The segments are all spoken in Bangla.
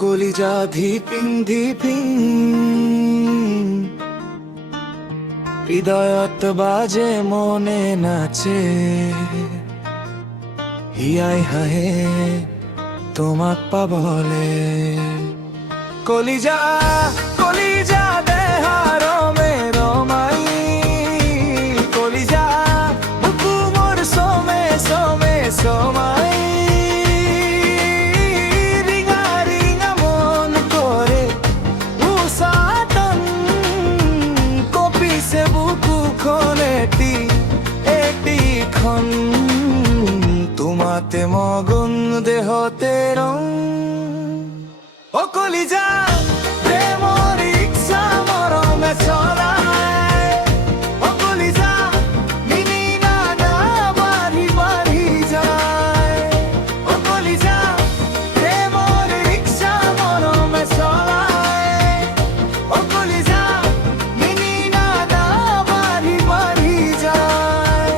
কলিজা ধিপিং ধিপিং হৃদয়ত বাজে মনে নাচে হিয়াই হাহে তোমাক পাবলে কলিজা কলিজা দেহার রমাই কলিজা বুকু মোর সোমে সোমে সোমাই রিঙা রিঙা মন করে উসাতন কপিছে বুকু খনেটি এটি খন তোমাতে মগন দেহতে রং ও কলিজা প্রেমর ইচ্ছা মরমে চলায় ও কলিজা মিনি না না বাড়ি বাড়ি যায় ও কলিজা প্রেমর ইচ্ছা মরমে চলায় ও কলিজা মিনি না না বাড়ি বাড়ি যায়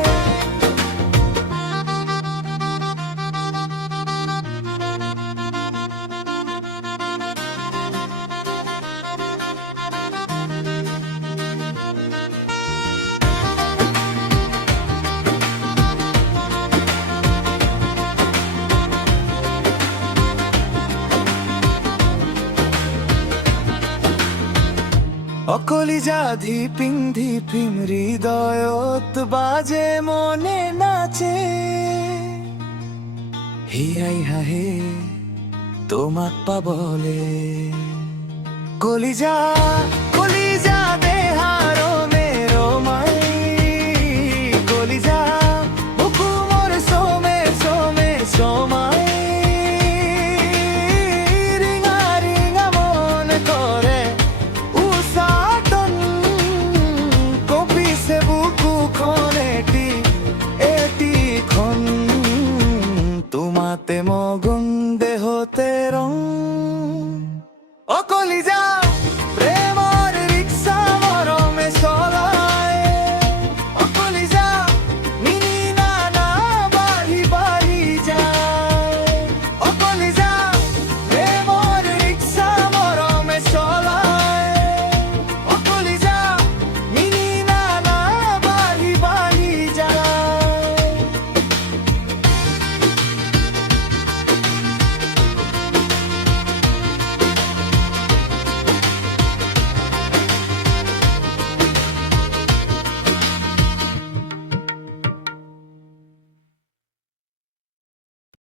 অকলিজা ধিপিং ধিপিং হৃদয়ত বাজে মনে নাচে হিয়াই হাহে তোমাক পাবলে কলিজা কলিজা দেহার রমাই কলিজা বুকু মোর সোমে সোমে সোমাই রিঙা রিঙা মন করে উসাতন কপিছে বুকু খনেটি এটি খন তোমাতে মগন দেহতে রং ও কলিজা